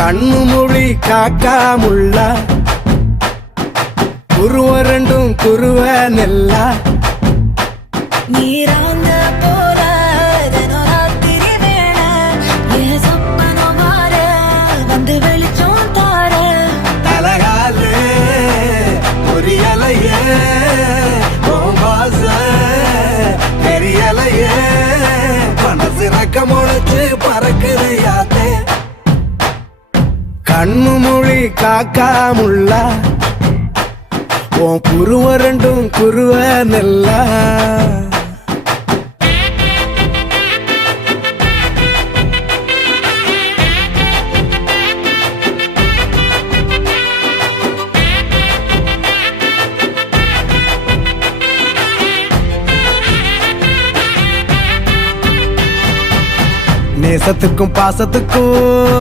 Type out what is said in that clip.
கண்ணு மொழி காக்காமுள்ள குருவ ரெண்டும் குருவ நெல்லா நீராங்க போல தினராத்திரி வேண என் சொப்பனம் மாற வந்து வெளிச்சம் தார தலகாலே பொரியலையே வாச பெரியலையே மனசு ரக்க முளைச்சு பறக்குது யாத்தே கண்ணு மொழி காக்காமுள்ள உன் குருவ ரெண்டும் குருவ நெல்லா நேசத்துக்கும் பாசத்துக்கும்